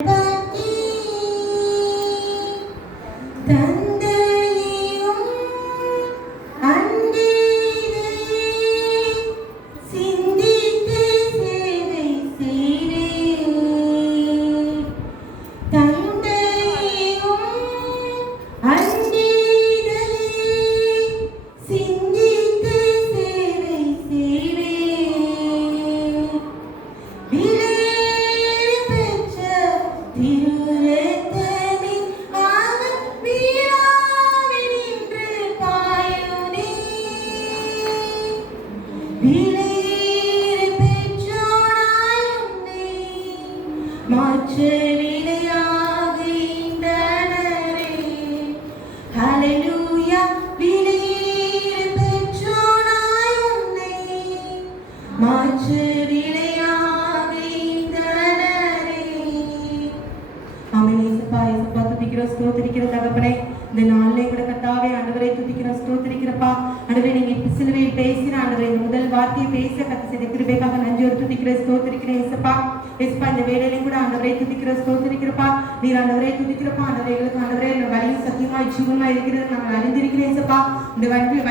Thank you.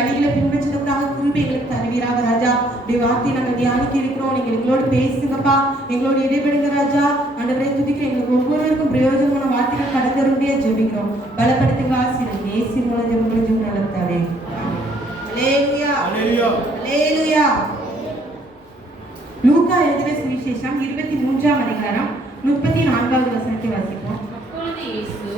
வழிகளை பின்பற்றதுக்காக கிருபை எங்களுக்கு தருவீராக ராஜா. இப்படி வார்த்தையை நாங்கள் தியானிக்க இருக்கிறோம் நீங்க எங்களோடு பேசுங்கப்பா. எங்களோடு இடைபெடுங்க ராஜா. ஆண்டவரை துதிக்கிறேன் எங்களுக்கு ஒவ்வொருவருக்கும் பிரயோஜனமான வார்த்தைகள் கடத்தருடைய ஜெபிக்கிறோம். பலப்படுத்துங்க ஆசிரியர் ஏசி மூலம் ஜெபங்களை ஜெபம். அல்லேலூயா லூக்கா எழுதின சுவிசேஷம் இருபத்தி மூன்றாம் அதிகாரம் முப்பத்தி நான்காவது வசனத்தை வாசிப்போம். அப்பொழுது இயேசு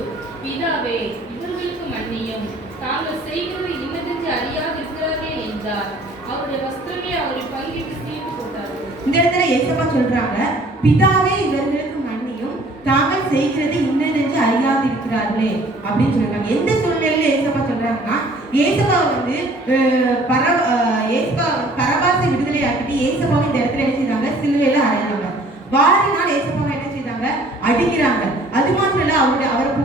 பிதாவே இவர்களுக்கு மன்னியும். தாங்கள் செய்கிறது இன்னதென்று அறியாதிருக்கிறார்கள் என்றார். அவருடைய வஸ்திரமே அவரை பங்கிட்டு சீட்டு போட்டார்கள் இந்த இடத்துல ஏசப்பா சொல்றாங்க பிதாவே இவர்களுக்கு மன்னியும். தாங்கள் செய்கிறது இன்னதென்று அறியாது இருக்கிறார்களே அப்படின்னு சொல்றாங்க. எந்த சூழ்நிலையில ஏசப்பா சொல்றாங்கன்னா ஏசப்பா வந்து அஹ், பர ஏசப்பா பரபாசை விடுதலை ஆக்கிட்டு ஏசப்பாவை இந்த இடத்துல என்ன செய்றாங்க? சிலுவையில அறையிறாங்க வாரினால் ஏசப்பாவை என்ன செய்றாங்க? அடிக்கிறாங்க. அது மாத்திரம் இல்ல அவருடைய அவருக்கு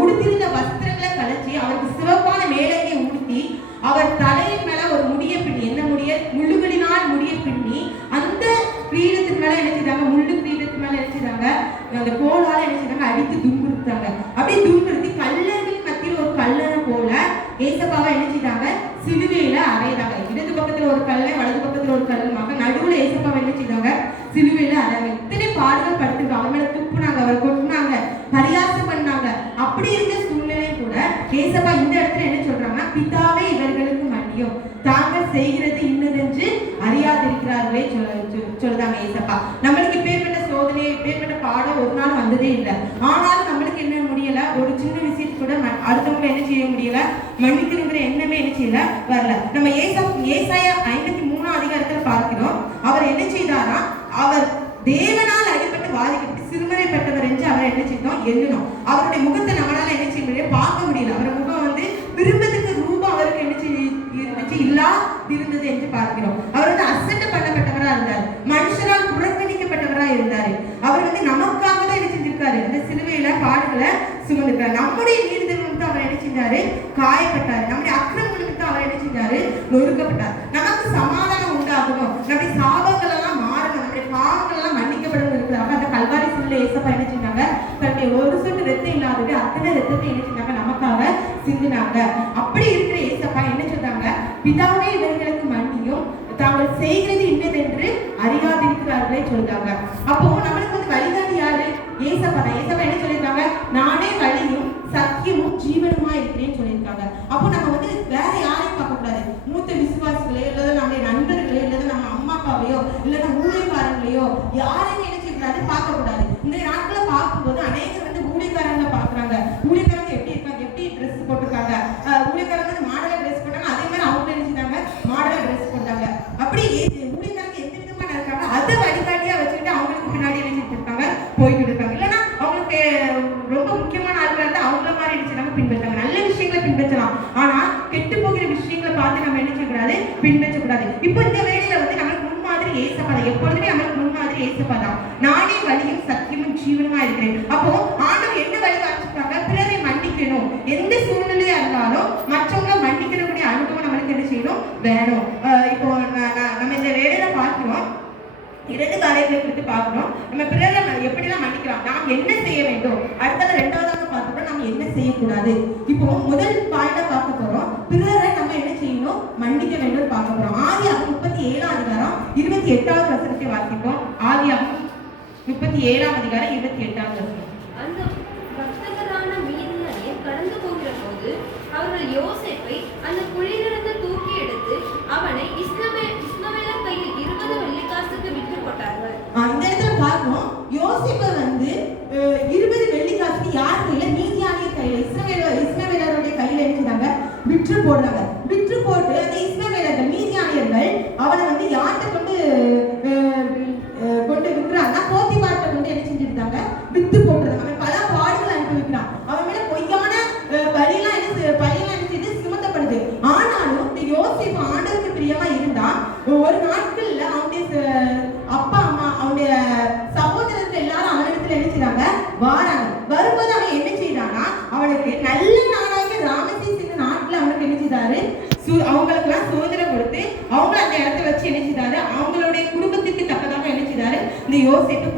உடுத்திருந்த வஸ்திரங்களை கலைச்சி அவருக்கு சிவப்பான மேலங்கை உடுத்தி அவர் தலையின் மேல ஒரு முடிய பின்னி என்ன முடிய? முள்ளுகளினால் முடிய பின்னி அந்த கிரீடத்துக்கு மேல என்ன முள்ளு கிரீடத்துக்கு மேல என்ன அந்த கோலால என்ன அடித்து துன்புறுத்தாங்க அப்படியே துன்புறுத்தி கல்லர்கள் மத்தியில் ஒரு கல்லனை போல ஏசப்பாவை என்ன சிலுவையில அறையிறாங்க இடது பக்கத்துல ஒரு கல்லை வலது பக்கத்துல ஒரு கல்லுமாக நடுவுல ஏசப்பாவை என்ன சிலுவையில அறையிறாங்க இத்தனை பாடுகள் படுத்துருக்காங்க அவங்க மேல துப்புனாங்க அவர் கொட்டினாங்க பரியாசம் பண்ணாங்க அப்படி இருந்த சூழ்நிலை கூட ஏசப்பா இந்த இடத்துல என்ன சொல்றாங்கன்னா பிதாவே இவர்களுக்கு மன்னியும். தாங்கள் செய்கிறது இன்னதென்று அறியாதிருக்கிறார்களே சொல்- சொல்றாங்க ஏசப்பா. நம்மளுக்கு இப்பேற்பட்ட சோதனை இப்பேற்பட்ட பாடம் ஒரு நாள் வந்ததே இல்லை. ஆனாலும் நம்மளுக்கு என்ன முடியல? ஒரு சின்ன விஷயத்து கூட ம- அடுத்தவங்களை என்ன செய்ய முடியல? மன்னிக்கணுங்கிற எண்ணமே என்ன செய்யல? வரல. நம்ம ஏசா ஏசாயா ஐம்பத்தி மூணாம் அதிகாரத்தில் பார்க்கிறோம். அவர் என்ன செய்தார் அவர் தேவனால் அடிபட்டு வாதிக்கப்பட்டு சிறுமனைப்பட்டவர் என்று அவர் என்ன செய்தோம் எண்ணணும் அவருடைய முகத்தை நம்மளால என்ன செய்ய முடியல பார்க்க முடியல அவர் முகம் வந்து விரும்பத்துக்கு ரூபம் அவருக்கு என்ன செய்ய இருந்துச்சு இல்லா இருந்தது என்று பார்க்கிறோம் அவர் வந்து அசட்டு பண்ணப்பட்டவரா இருந்தார் மனுஷரால் புறக்கணிக்கப்பட்டவரா இருந்தாரு அவர் வந்து நமக்காக தான் என்ன செஞ்சிருக்காரு இந்த சிலுவையில பாடுகளை சுமந்திருக்காரு நம்முடைய நீர்தல் நிமித்தம் அவர் என்ன செஞ்சாரு காயப்பட்டாரு. நம்முடைய அக்கிரமங்களுக்கு அவர் என்ன செஞ்சாரு நொறுக்கப்பட்டார். நமக்கு சமாதானம் உண்டாகணும். நம்முடைய சாபங்கள் எல்லாம் மாறணும். நம்முடைய பாவங்கள் எல்லாம் மன்னிக்கப்படணும் இருக்கிறாங்க அந்த கல்வாரி சிலுவையில ஏசப்பா என்ன செஞ்சாங்க தன்னுடைய ஒரு சொட்டு ரத்தம் இல்லாதது அத்தனை ரத்தத்தை என்ன செஞ்சாங்க நமக்காக சிந்தினாங்க அப்படி இருக்கிற ஏசப்பா என்ன சொல்றாங்க பிதாவே இவர்களுக்கு மன்னியும் தாங்கள் செய்கிறது இன்னதென்று அறியாதிருக்கிறார்களே சொல்றாங்க அப்போ நம்மளுக்கு வந்து வழிகாட்டி யாரு ஏசப்பா தான் ஏசப்பா என்ன சொல்லியிருக்காங்க நானே வழியும் சத்தியமும் ஜீவனுமா இருக்கிறேன்னு சொல்லியிருக்காங்க அப்போ நம்ம 直播呢 யோசித்து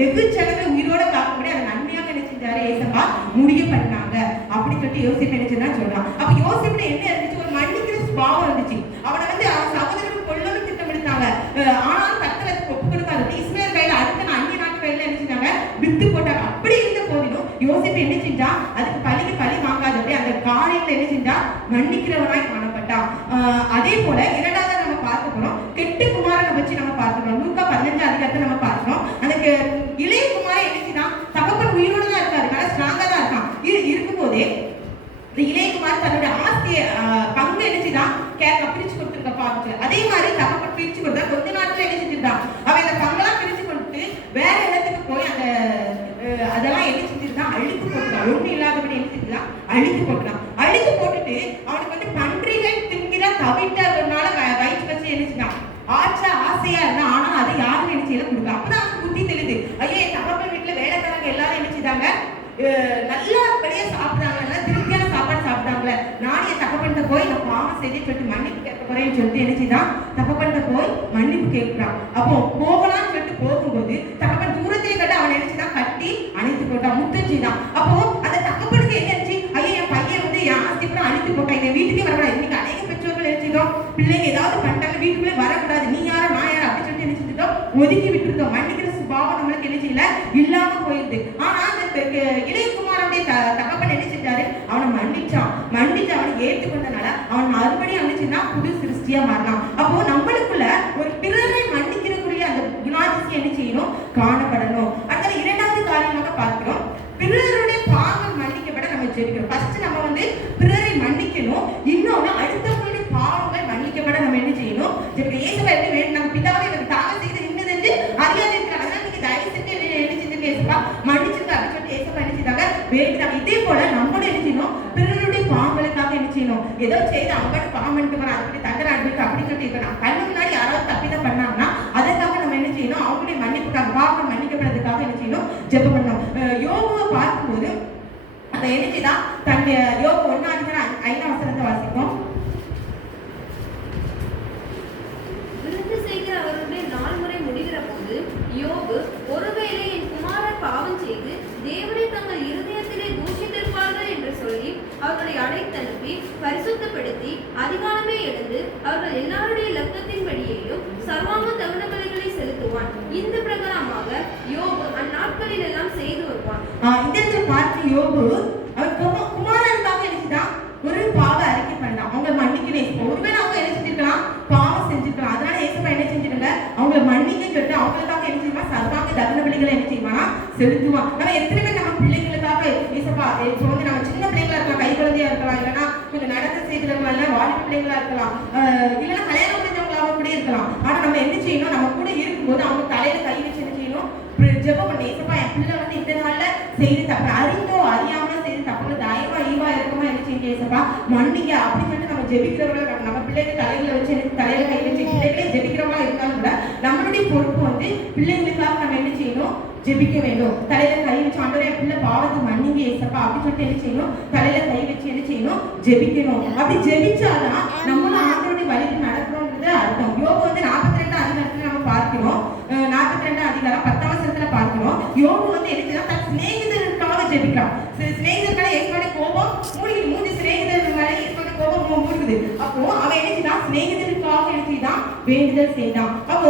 வெகு ஜனங்களை உயிரோட காக்கும்படி அதை நன்மையாக நினைச்சிருந்தாரு ஏசப்பா முடிவு பண்ணாங்க. அப்படின்னு சொல்லிட்டு யோசிப்பு நினைச்சுதான் சொல்றான். அப்ப யோசிப்புல என்ன இருந்துச்சு? ஒரு மன்னிக்கிற சுபாவம் இருந்துச்சு. பிள்ளைங்க ஏதாவது பண்ணிட்டாங்க வீட்டுக்குள்ளே வரக்கூடாது. நீ யாரா நான் யாரா அப்படின்னு சொல்லிட்டு என்ன செஞ்சுட்டோம்? ஒதுக்கி விட்டுருந்தோம் மன்னிக்கிற சுபாவம் நம்மளுக்கு என்ன செய்யல? இல்லாம போயிடுது. ஆனா அந்த இளையகுமாரனுடைய தகப்பன் என்ன செஞ்சாரு? அவனை மன்னிச்சான். மன்னிச்சு அவனை ஏற்றுக்கொண்டனால அவன் மறுபடியும் என்ன புது சிருஷ்டியா மாறலாம் நமக்கு அடிச்சுட்டு ஏசப்பா என்ன செய்தாங்க? வேண்டுறாங்க இதே போல நம்மளும் என்ன செய்யணும்? பிறருடைய பாவங்களுக்காக என்ன செய்யணும்? ஏதோ செய்து அவங்க பாவம் பண்ணிட்டு வரா அப்படி தண்டனை அனுப்பிட்டு அப்படி சொல்லிட்டு இருக்கணும் கண்ணு முன்னாடி யாராவது தப்பிதான் பண்ணாங்கன்னா அதற்காக நம்ம என்ன செய்யணும்? அவங்களுடைய மன்னிப்புக்காக பாவம் மன்னிக்கப்படுறதுக்காக என்ன செய்யணும்? ஜெபம் பண்ணணும். யோகம் பார்க்கும்போது அந்த என்ன செய்தான்? தன்னுடைய யோகம் ஒன்னாடி ஐந்தாம் வசனத்தை வாசிப்போம். ஆயத்தப்படுத்தி அதிகாலமே எழுந்து அவர்கள் எல்லாருடைய லக்கத்தின்படியேயும் சர்வாங்க தகன பலிகளை செலுத்துவான். இந்த பிரகாரமாக யோபு அந்நாட்களில் எல்லாம் செய்து வருவான். இந்த பார்த்து யோபு அவர் குமா- குமாரனுக்காக எழுதிதான் ஒரு பாவ அறிக்கை பண்ணான் அவங்க மன்னிக்கவே இப்போ ஒருவேளை அவங்க என்ன செஞ்சிருக்கலாம் பாவம் செஞ்சிருக்கலாம் அதனால ஏசப்பா என்ன செஞ்சிருங்க அவங்கள மன்னிக்க சொல்லிட்டு அவங்களுக்காக என்ன செய்வான் சர்வாங்க தகன பலிகளை என்ன செய்வானா செலுத்துவான் நம்ம எத்தனை பேர் நம்ம பிள்ளைங்களுக்காக ஏசப்பா இப்போ வந்து நம்ம சின்ன பிள்ளைங்களா இருக்கலாம் கை குழந்தையா இருக்கலாம் இல்லைன்னா கொஞ்சம் நடக்க செய்கிறவங்களா இல்லை வாலிப பிள்ளைங்களா இருக்கலாம் ஆஹ் இல்லைன்னா கல்யாணம் முடிஞ்சவங்களாக கூட இருக்கலாம் ஆனா நம்ம என்ன செய்யணும் நம்ம கூட இருக்கும்போது அவங்க தலையில கை வச்சு என்ன செய்யணும் இப்படி ஜெபம் பண்ணி ஏசப்பா என் பிள்ளை வந்து இந்த நாள்ல செய்து தப்பு அறிந்தோ அறியாமலோ செய்து தப்பு தயவா ஈவா இருக்கமா என்ன செஞ்சு ஏசப்பா மன்னிங்க அப்படி சொல்லிட்டு நம்ம நம்ம- பிள்ளைங்க தலையில வச்சு தலையில கை வச்சு பிள்ளைகளே ஜெபிக்கிறவங்களா இருந்தாலும் கூட நம்மளுடைய பொறுப்பு வந்து பிள்ளைங்களுக்காக நம்ம என்ன செய்யணும்? ஜெபிக்க வேண்டும். தலையில கை வச்சு ஆண்டவரே பிள்ளை பாவத்தை மன்னிங்க ஏசப்பா. அப்படி சொல்லிட்டு என்ன செய்யணும்? தலையில கை வச்சு என்ன செய்யணும்? ஜெபிக்கணும். அப்படி ஜெபிச்சாதான் நம்மளும் ஆண்டவருடைய வழிக்கு நடக்கிறோம்ன்றது அர்த்தம். யோகம் வந்து நாற்பத்தி ரெண்டு அதிகாரத்துல நம்ம பார்க்கிறோம். நாற்பத்தி ரெண்டு அதிகாரம் பத்தாம் வசனத்துல பார்க்கிறோம். யோகம் வந்து என்ன செய்யலாம் தன் சிநேகிதருக்காக ஜெபிக்கலாம் சி- சிநேகிதருக்கான ஏற்பாடு கோபம் மூடிக்குது மூணு சிநேகிதர்கள் மேல ஏற்பாடு கோபம் மூ- மூடிக்குது அப்போ அவன் என்ன செய்தான் சிநேகிதருக்காக என்ன செய்தான் வேண்டுதல் செய்தான். அப்போ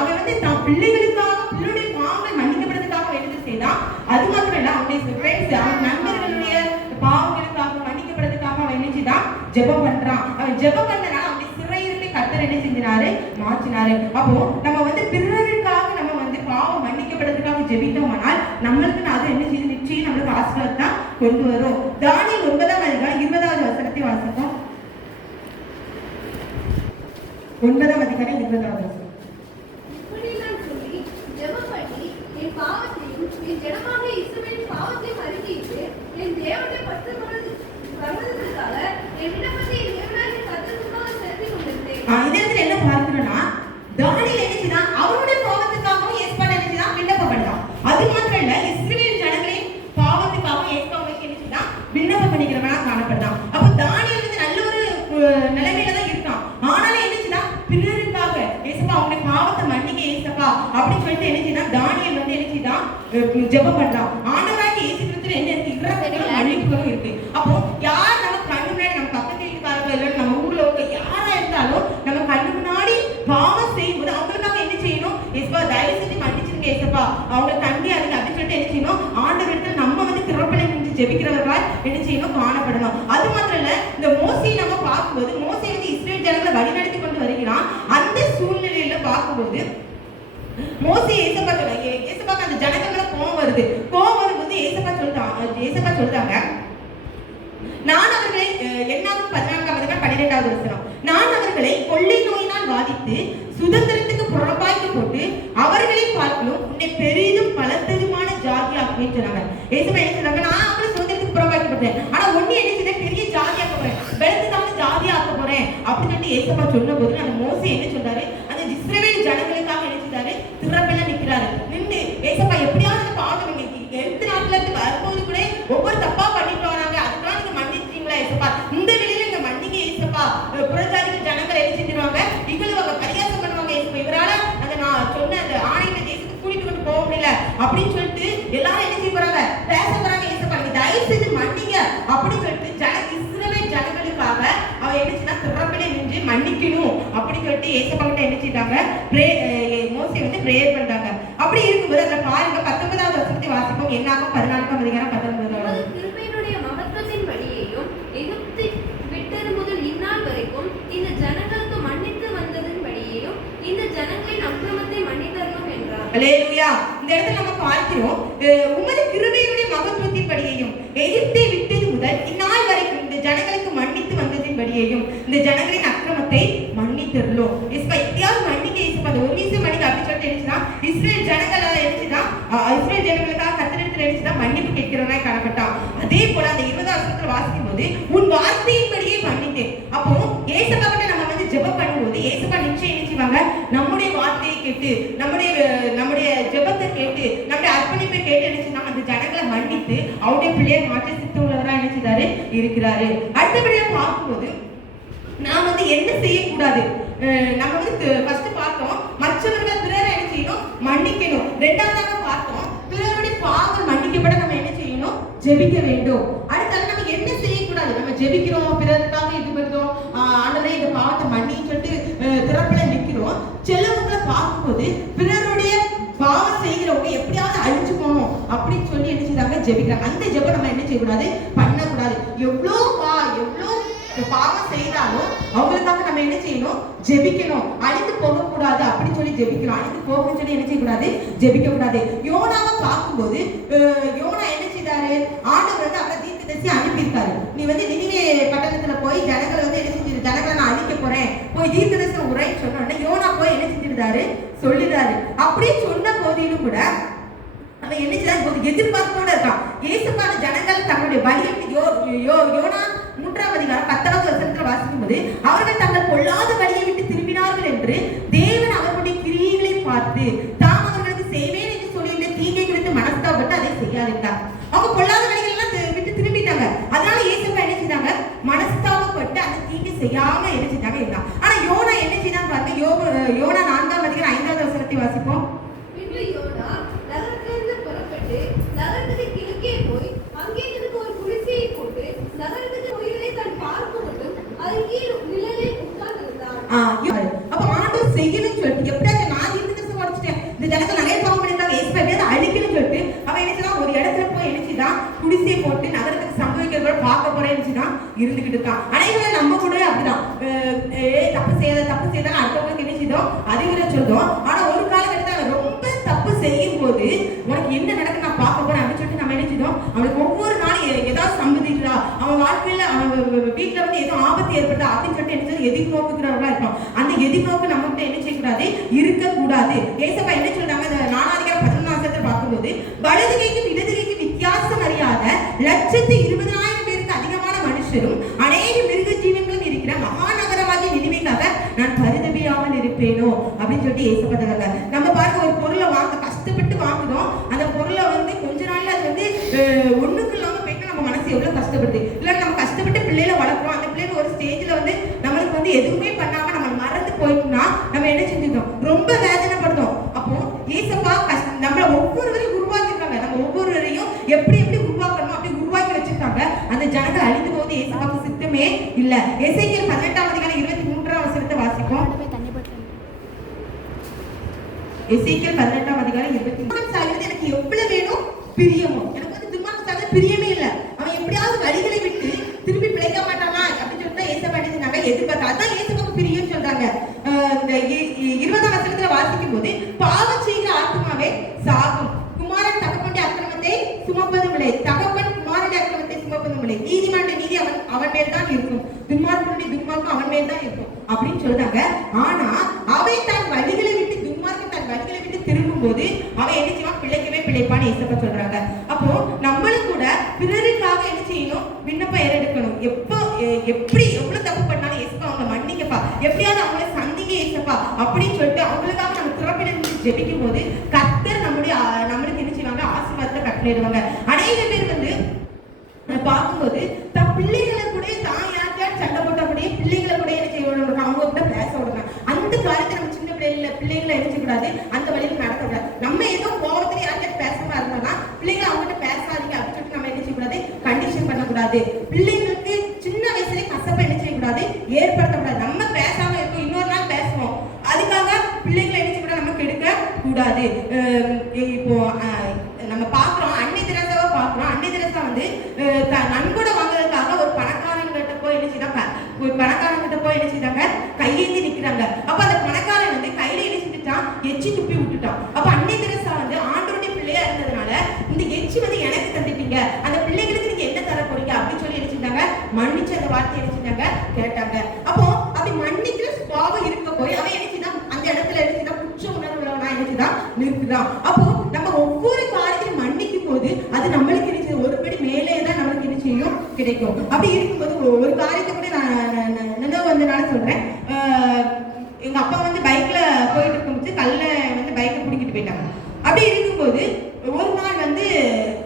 அவன் வந்து தான் பிள்ளைகளுக்காக பிள்ளைடைய பாவங்கள் மன்னிக்கப்படுறதுக்காக வேண்டுதல் செய்தான். அது மாத்திரம் இல்ல அவனுடைய ஃப்ரெண்ட்ஸ் அவன் நண்பர்களுடைய பாவங்களுக்காக மன்னிக்கப்படுறதுக்காக அவன் என்ன செய்தான்? ஜெபம் பண்றான். அவன் ஜெபம் பண்ணனால அவனுடைய சிறையிருப்பை கத்தர் என்ன செஞ்சினாரு? மாற்றினாரு. அப்போ நம்ம வந்து பிறருக்காக நம்ம வந்து பாவம் மன்னிக்கப்படுறதுக்காக ஜெபித்தோமானால் நம்மளுக்கு அது என்ன செய்யுது நிச்சயம் நம்மளுக்கு ஆசீர்வாதம் தான் கொண்டு வரும். தானியல் ஒன்பதாம் அதிகாரம் இருபதாவது வசனத்தை வாசிப்போம். ஒன்பதாம் அதிகாரம் இருபதாவது வசனம். இப்படியெல்லாம் சொல்லி ஜெபம் பண்ணி என் பாவத்தையும் ஜெபம் பண்றான் ஆண்டவராகி இயேசு கிறிஸ்துல என்ன இருக்கு மன்னிப்புகளும் இருக்கு. அப்போ யார் நம்ம கண்ணு முன்னாடி நம்ம பக்கத்து வீட்டுக்காரங்க இல்லை நம்ம ஊர்ல உள்ள யாரா இருந்தாலும் நம்ம கண்ணு முன்னாடி பாவம் செய்யும்போது அவங்களுக்காக என்ன செய்யணும்? ஏசப்பா தயவு செஞ்சு மன்னிச்சிருங்க ஏசப்பா. அவங்க தண்டி அதுக்கு அப்படின்னு சொல்லிட்டு என்ன செய்யணும்? ஆண்டு இடத்துல நம்ம வந்து திறப்பலை நின்று ஜெபிக்கிறவர்களா என்ன செய்யணும்? காணப்படணும். அது மாத்திரம் இல்ல இந்த மோசையை நம்ம பார்க்கும்போது மோசை வந்து இஸ்ரேல் ஜனங்களை வழிநடத்தி கொண்டு வருகிறான். அந்த சூழ்நிலையில பார்க்கும்போது மோசி ஏசப்பா சொல்ல ஏசப்பாக்கு அந்த ஜனங்கள் கோவம் வருது. கோவம் வரும்போது ஏசப்பா சொல்றாங்க ஏசப்பா சொல்றாங்க நான் அவர்களை அஹ், எண்ணாவது பதினான்காம் அதிகாரம் பன்னிரெண்டாவது வசனம். நான் அவர்களை கொள்ளை நோயினால் பாதித்து சுதந்திரத்துக்கு புறம்பாக்கி போட்டு அவர்களை பார்க்கலும் உன்னை பெரிதும் பலத்ததுமான ஜாதி ஆக்குவேன் சொன்னாங்க. ஏசப்பா என்ன சொல்றாங்க நான் அவங்களை சுதந்திரத்துக்கு புறம்பாக்கி போட்டேன். ஆனா ஒண்ணு என்ன செய்த பெரிய ஜாதி ஆக்க போறேன். பெருத்துக்கான ஜாதி ஆக்க போறேன். அப்படின்னு சொல்லிட்டு ஏசப்பா சொன்ன போது அந்த மோசி என்ன சொல்றாரு? அந்த இஸ்ரவேல் ஜனங்களுக்காக என்ன செய்தாரு? திறப்பெல்லாம் நிற்கிறாரு நின்று ஏசப்பா எப்படியாவது அந்த பாவம் நீங்க எந்த நாட்டுல இருந்து வரும்போது கூட ஒவ்வொரு தப்பா பண்ணிட்டு வராங்க. அதுக்கெல்லாம் நீங்க மன்னிச்சிட்டீங்களா ஏசப்பா? இந்த வெளியில நீங்க மன்னிங்க ஏசப்பா. அஹ் ஜனங்கள் என்ன செஞ்சிருவாங்க அவங்க பரியாசம் பண்ணுவாங்க ஏசப்பா. இவரால அந்த நான் சொன்ன அந்த ஆணையில தேசத்துக்கு கூட்டிட்டு கொண்டு போக முடியல அப்படின்னு சொல்லிட்டு எல்லாரும் என்ன செய்ய போறாங்க? பேச போறாங்க ஏசப்பா. நீங்க தயவு செஞ்சு மன்னிங்க அப்படின்னு சொல்லிட்டு ஜன இஸ்ரவே ஜனங்களுக்காக அவ என்ன திறப்பிலே நின்று மன்னிக்கணும் அப்படின்னு சொல்லிட்டு ஏசப்பா கிட்ட என்ன செய்தாங்க? ப்ரே மோசி வந்து ப்ரேயர் பண்றாங்க அப்படி இருக்கும்போது அதுல பாருங்க பத்தொன்பதாவது வருஷத்தை வாசிப்போம். என்னாகும்? பதினான்காம் அதிகாரம் கிருபையினுடைய மகத்துவத்தின் படியையும் எகிப்தை விட்டிருமுதல் இந்நாள் வரைக்கும் இந்த ஜனங்களுக்கு மன்னித்து வந்ததன் படியையும் இந்த ஜனங்களின் அக்கிரமத்தை மன்னித்தரணும் என்றார். இந்த இடத்துல நம்ம பார்க்கிறோம் உமது கிருபையினுடைய சொல்றாரு அடுத்தபடியா பார்க்கும்போது நாம் வந்து என்ன செய்யக்கூடாது? நம்ம வந்து ஃபர்ஸ்ட் பார்த்தோம் மற்றவர்கள் பிறரை என்ன செய்யணும்? மன்னிக்கணும். ரெண்டாவதாக பார்த்தோம் பிறருடைய பாவங்கள் மன்னிக்கப்பட நம்ம என்ன செய்யணும்? ஜெபிக்க வேண்டும். அடுத்தது நம்ம என்ன செய்யக்கூடாது? நம்ம ஜெபிக்கிறோம் பிறருக்காக இது பண்ணுறோம் ஆண்டனே இந்த பாவத்தை மன்னி சொல்லிட்டு திறப்புல நிற்கிறோம். செல்லவங்களை பார்க்கும்போது பிறருடைய பாவம் செய்கிறவங்க எப்படியாவது அழிஞ்சு போகணும் அப்படின்னு சொல்லி என்ன செய்யறாங்க ஜெபிக்கிறாங்க. அந்த ஜெபம் நம்ம என்ன செய்யக்கூடாது? பாவம் செய்தாலும் அவங்களுக்காக நம்ம என்ன செய்யணும்? ஜெபிக்கணும். அழிந்து போகக்கூடாது அப்படின்னு சொல்லி ஜெபிக்கணும். அழிந்து போகணும்னு சொல்லி என்ன செய்யக்கூடாது? ஜெபிக்க கூடாது யோனாவை பார்க்கும்போது யோனா என்ன செய்தாரு? ஆண்டவர் வந்து அவரை தீர்க்கதரிசி அனுப்பியிருக்காரு. நீ வந்து நினைவே பட்டணத்துல போய் ஜனங்களை வந்து என்ன செஞ்சிரு? ஜனங்களை நான் அழிக்க போறேன். போய் தீர்க்கதரிசனம் உரைன்னு சொன்ன யோனா போய் என்ன செஞ்சிருந்தாரு? சொல்லிடுறாரு. அப்படி சொன்ன போதிலும் கூட அவன் என்ன ஒரு எதிர்பார்ப்போட இருக்கான். இயேசுக்கான ஜனங்கள் தங்களுடைய வழியை யோ யோ யோனா மூன்றாம் அதிகாரம் பத்தாவது வருஷத்துல வாசிக்கும் போது அவர்கள் தங்கள் பொல்லாத வழியை விட்டு திரும்பினார்கள் என்று தேவன் அவர்களுடைய கிரியைகளை பார்த்து தாம் அவர்களுக்கு செய்வேன் என்று சொல்லியிருந்த தீங்கை குறித்து மனஸ்தாபப்பட்டு அதை செய்யாதிருந்தார் அவங்க பொல்லாத வழிகளெல்லாம் விட்டு திரும்பிட்டாங்க. அதனால இயேசுப்பா என்ன செய்தாங்க? மனஸ்தாபப்பட்டு அந்த தீங்கை செய்யாம என்ன செய்தாங்க ஆனா யோனா என்ன செய்தான் பாருங்க. யோ யோனா நான்காம் அதிகாரம் ஐந்தாவது வசனத்தை வாசிப்போம் பின்பு யோனா நகரத்திலிருந்து புறப்பட்டு நகரத்துக்கு கிழக்கே போய் அங்கே இருந்து ஒரு குடிசையை போட்டு நகரத்துக்கு உயிரை தான் பார்க்கும் மட்டும் அதன் கீழ் நிழலில் உட்கார்ந்திருந்தான் ஆ, இவரு. அப்ப ஆண்டவர் செய்யணும்னு சொல்லிட்டு எப்படியாச்சும் நான் தீர்க்க தரிசனம் உடைச்சிட்டேன். இந்த ஜனத்தை நிறைய பாவம் பண்ணிருக்காங்க. இயேசுவை எப்படியாவது அழிக்கணும்னு சொல்லிட்டு அவன் என்ன செய்தான்? ஒரு இடத்துல போய் என்ன செய்தான்? குடிசையை போட்டு நகரத்துக்கு சம்பவிக்கிறத பார்க்க போறேன்னு என்ன செய்தான்? இருந்துகிட்டு இருக்கான். அனைவரும் நம்ம கூட அப்படிதான். தப்பு செய்யாத, தப்பு செய்யாத, அடுத்தவங்களுக்கு என்ன செய்தோம்? அறிவுரை சொல்றோம். ஆனா ஒரு காலகட்டத்தில் அவன் ரொம்ப தப்பு செய்யும் போது உனக்கு என்ன நடக்கு நான் பார்க்க போறேன் அப்படின்னு சொல்லிட்டு நம்ம என்ன செய்தோம் அவனுக்கு ஒவ்வொரு நாளும் ஏதாவது சம்பதிக்கிறா அவன் வாழ்க்கையில அவன் வீட்டுல வந்து ஏதோ ஆபத்து ஏற்படுதா அப்படின்னு சொல்லிட்டு என்ன சொல்லி எதிர்நோக்குகிறவர்களா இருக்கும் அந்த எதிர்நோக்கு நம்மகிட்ட என்ன செய்யக்கூடாது இருக்கக்கூடாது ஏசப்பா என்ன சொல்றாங்க இந்த நாலாதிகாரம் பதினொன்றாம் பார்க்கும்போது வலது கைக்கும் இடது கைக்கும் வித்தியாசம் அறியாத லட்சத்து இருபதாயிரம் பேருக்கு அதிகமான மனுஷரும் அநேக மிருக ஜீவன்களும் இருக்கிற மகாநகரமாகிய நினைவுக்காக நான் பரிதபியாமல் இருப்பேனோ அப்படின்னு சொல்லிட்டு ஏசப்பா சொல்றாங்க நம்ம பாருங்க ஒரு பொருளை வாங்க கஷ்டப்பட்டு வாங்குறோம் அந்த பொருளை வந்து கொஞ்ச நாள்ல அது வந்து அஹ், ஒண்ணுக்கு இல்லாம போயிட்டு நம்ம மனசு எவ்வளவு கஷ்டப்படுது இல்ல நம்ம கஷ்டப்பட்டு பிள்ளைகளை வளர்க்குறோம் அந்த பிள்ளைங்க ஒரு ஸ்டேஜ்ல வந்து நம்மளுக்கு வந்து எதுவுமே பண்ணாம நம்ம மறந்து போயிட்டோம்னா நம்ம என்ன செஞ்சுட்டோம் ரொம்ப வேதனைப்படுத்தோம் அப்போ ஏசப்பா கஷ்ட நம்மள ஒவ்வொருவரையும் உருவாக்கிருக்காங்க நம்ம ஒவ்வொருவரையும் எப்படி எப்படி உருவாக்கணும் அப்படி உருவாக்கி வச்சிருக்காங்க அந்த ஜனங்கள் அழிந்து போவது ஏசப்பாக்கு சித்தமே இல்ல எசைக்கியல் பதினெட்டாம் அதிகாரம் இருபத்தி மூன்றாம் வசனத்தை வாசிப்போம் எசேக்கியல் பதினெட்டாம் அதிகாரம் இருபத்தி மூணு. சாகிறது எனக்கு எவ்வளவு வேணும்? பிரியமோ. எனக்கு வந்து துன்மார்க்க சாகிறது பிரியமே இல்ல. அவன் எப்படியாவது வழிகளை விட்டு திருப்பி பிழைக்க மாட்டானா? அப்படின்னு சொல்லிட்டு ஏசப்பா என்ன செஞ்சாங்க? எதிர்பார்த்தா அதான் ஏசப்பாக்கு பிரியம் சொல்றாங்க. இந்த இருபதாம் வசனத்துல வாசிக்கும் போது பாவம் செய்கிற ஆத்மாவே சாகும். குமாரன் தகப்பனுடைய அக்கிரமத்தை சுமப்பதும் இல்லை. தகப்பன் குமாரனுடைய அக்கிரமத்தை சுமப்பதும் இல்லை. நீதிமானுடைய நீதி அவன் அவன் மேல் தான் இருக்கும். துன்மார்க்கனுடைய துன்மார்க்கம் அவன் மேல் தான் இருக்கும். அப்படின்னு சொல்றாங்க. ஆனா அவன் தன் வழிகளை விட்டு துன்மார்க்கம் தன் வழிகளை விட்டு திரும்பும் போது அவன் என்ன செய்வான்? பிழைக்கவே பிழைப்பான்னு இசப்ப சொல்றாங்க. அப்போ நம்மளும் கூட பிறருக்காக என்ன செய்யணும்? விண்ணப்பம் ஏறெடுக்கணும். எப்போ எப்படி எவ்வளவு தப்பு பண்ணாலும் ஏசப்பா அவங்களை மன்னிக்கப்பா எப்படியாவது அவங்கள சந்திங்க ஏசப்பா அப்படின்னு சொல்லிட்டு அவங்களுக்காக நம்ம திறப்பிலிருந்து ஜெபிக்கும் போது கத்தர் நம்முடைய நம்மளுக்கு என்ன செய்வாங்க? ஆசீர்வாதத்தை கட்டளையிடுவாங்க. அநேக பேர் வந்து பார்க்கும்போது தன் பிள்ளைகளை கூட தான் யார்கிட்டயாவது சண்டை போட்ட கூட பிள்ளைகளை கூட என்ன செய்ய அவங்க கூட பேச விடுங்க அந்த காலத்துல நம்ம பிள்ளைங்களை பிள்ளைகள பிள்ளைகளை அந்த வழியில நடக்கக்கூடாது. நம்ம ஏதோ கோபத்துல யார்கிட்ட பேசாம இருந்தோம்னா பிள்ளைங்களை அவங்ககிட்ட பேசாதீங்க அப்படின்னு சொல்லிட்டு நம்ம என்ன செய்யக்கூடாது? கண்டிஷன் பண்ணக்கூடாது. பிள்ளைங்களுக்கு சின்ன வயசுல கசப்பை என்ன செய்யக்கூடாது? ஏற்படுத்தக்கூடாது. நம்ம பேசாம இருக்கோம். இன்னொரு நாள் பேசுவோம். அதுக்காக பிள்ளைங்களை என்ன செய்யக்கூடாது? நம்ம கெடுக்க கூடாது இப்போ நம்ம பார்க்குறோம். அன்னை திரசாவை பார்க்குறோம். அன்னை திரசா வந்து நண்பர் த- நன்கொடை வாங்குறதுக்காக ஒரு பணக்காரங்கிட்ட போய் என்ன செய்தாங்க ஒரு பணக்காரங்கிட்ட போய் என்ன செய்தாங்க கையேந்தி நிக்கிறாங்க அப்ப அந்த பணக்காரன் வந்து கையில என்ன செஞ்சுட்டான் எச்சி துப்பி விட்டுட்டான் அப்ப அன்னை தெரசா வந்து ஆண்டோடைய பிள்ளையா இருந்ததுனால இந்த எச்சி வந்து எனக்கு தந்துட்டீங்க அந்த பிள்ளைகளுக்கு நீங்க என்ன தர போறீங்க அப்படின்னு சொல்லி என்ன செஞ்சாங்க மன்னிச்சு அந்த வார்த்தையை என்ன செஞ்சாங்க கேட்டாங்க அப்போ அப்படி மன்னிக்கிற சுபாவம் இருக்க போய் அவன் என்ன செய்தான் அந்த இடத்துல என்ன செய்தான் குற்ற உணர்வு உள்ளவனா என்ன செய்தான் நிறுத்துதான் அப்போ நம்ம ஒவ்வொரு காரியத்தையும் மன்னிக்கும் போது அது நம்மளுக்கு என்ன செய்யும் ஒரு படி மேலே தான் நம்மளுக்கு என்ன செய்யும் கிடைக்கும் அப்படி இருக்கும்போது ஒரு- ஒரு காரியத்தை கூட நான் நான் நான் நினைவு வந்தனால சொல்றேன் ஆஹ் எங்க அப்பா வந்து பைக்ல போயிட்டு இருக்கும்போது கல்ல வந்து பைக்கை பிடிக்கிட்டு போயிட்டாங்க அப்படி இருக்கும்போது ஒரு நாள் வந்து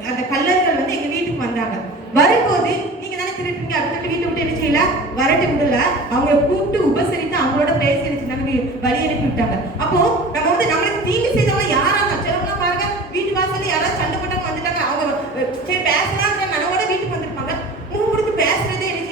அந்த கல்லர்கள் வந்து எங்க வீட்டுக்கு வந்தாங்க. வரும்போது நீங்க தானே திருட்டுங்க? அப்படின்னு சொல்லிட்டு வீட்டை விட்டு என்ன செய்யல? வரட்டு விடல. அவங்கள கூப்பிட்டு உபசரித்து அவங்களோட பேசி வச்சிருந்தாங்க வழி அனுப்பி விட்டாங்க. அப்போ நம்ம வந்து நம்மளுக்கு தீங்கு செய்தவங்க யாராங்க சிலவங்க பாருங்க வீட்டு வாசல்ல யாராவது சண்டை போட்டவங்க வந்துட்டாங்க அவங்க அஹ், சரி பேசலாங்கிற நனவோட வீட்டுக்கு வந்திருப்பாங்க மூணு முடித்து பேசுறதே என்ன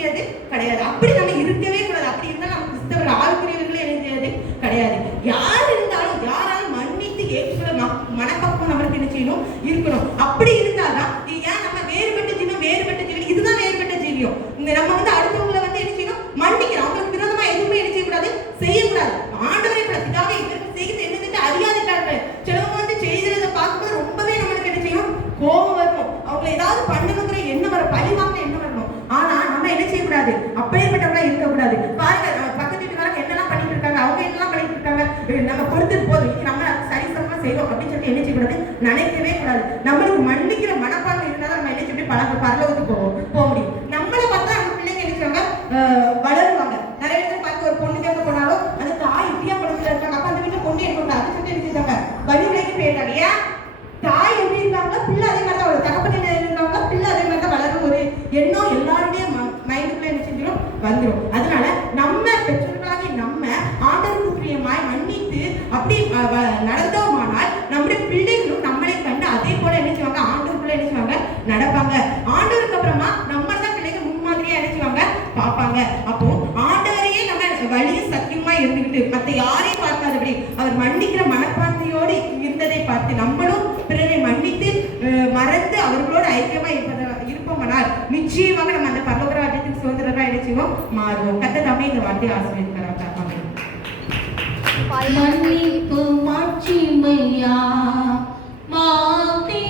செய்யணும் இருக்கணும் அப்படி இருந்தாதான் இது ஏன் நம்ம வேறுபட்ட ஜீவன் வேறுபட்ட ஜீவன் இதுதான் வேறுபட்ட ஜீவியம் இந்த நம்ம வந்து அடுத்தவங்களை வந்து என்ன செய்யணும் மன்னிக்கணும் அவங்களுக்கு விரோதமா எதுவுமே என்ன செய்யக்கூடாது செய்யக்கூடாது ஆண்டவரை கூட பிதாவே இவருக்கு செய்கிறது என்னதுன்னு அறியாதிட்டார்கள் சிலவங்க வந்து செய்கிறத பார்க்கும்போது ரொம்பவே நம்மளுக்கு என்ன செய்யும் கோபம் வரும் அவங்களை ஏதாவது பண்ணணுங்கிற எண்ணம் வரும் பழி வாங்க எண்ணம் வரணும் ஆனா நம்ம என்ன செய்யக்கூடாது அப்படியேப்பட்டவங்களா இருக்கக்கூடாது பாருங்க நம்ம பக்கத்து வீட்டுக்காரங்க என்னெல்லாம் பண்ணிட்டு இருக்காங்க அவங்க என்னெல்லாம் பண்ணிட்டு இருக்காங்க அஹ் நம்ம கொடுத்துட்டு போதும் இனி நம்ம சரிசமமா செய்வோம் அப்படின்னு சொல்லிட்டு என்ன செய்யக்கூடாது நினைக்கவே கூடாது நம்மளுக்கு மன்னிக்கிற மனப்பான்மை இருந்தால் தான் நம்ம என்ன சொல்லி பழக பரலவுக்கு போவோம் போக முடியும் நம்மளை பார்த்தா நம்ம பிள்ளைங்க என்ன செய்வாங்க அஹ் வளருவாங்க நிறைய பேர் பார்த்து ஒரு பொண்ணு கேட்க போனாலும் அந்த தாய் இப்படியா படத்துல இருக்காங்க அப்ப அந்த வீட்டுல பொண்ணு எடுக்கணும் அது சொல்லிட்டு என்ன செய்வாங்க வழி விலைக்கு போயிட்டாங்க ஏன் தாய் எப்படி இருக்காங்க பிள்ளை அதே மாதிரி தான் வளரும் தகப்பன் இருக்காங்க பிள்ளை அதே மாதிரி தான் வளரும் ஒரு எண்ணம் எல்லாருடைய மைண்டுக்குள்ள என்ன செஞ்சிடும் வந்துடும் அதனால நம்ம பெற்றோர்களாகி நம்ம ஆண்டவருக்கு பிரியமாய் மன்னித்து அப்படி அஹ், வ- நடந்தோமானால் நம்முடைய பிள்ளைகளும் நம்மளை கண்டு அதே போல என்ன செய்வாங்க ஆண்டவருக்குள்ள என்ன செய்வாங்க நடப்பாங்க ஆண்டவருக்கு அப்புறமா நம்ம தான் பிள்ளைங்க முன்மாதிரியா என்ன செய்வாங்க பார்ப்பாங்க அப்போ ஆண்டவரையே நம்ம வழியும் சத்தியமா இருந்துக்கிட்டு மத்த யாரையும் பார்க்காதபடி அவர் மன்னிக்கிற மனப்பான்மையோடு இருந்ததை பார்த்து நம்மளும் பிறரை மன்னித்து அஹ், மறந்து அவர்களோடு ஐக்கியமா இருப்பத இருப்போமானால் நிச்சயமாக நம்ம அந்த பரலோக ராஜ்யத்துக்கு சுதந்திரமா என்ன செய்வோம் மாறுவோம் கத்த தாமே இந்த வார்த்தையை ஆசிரியர்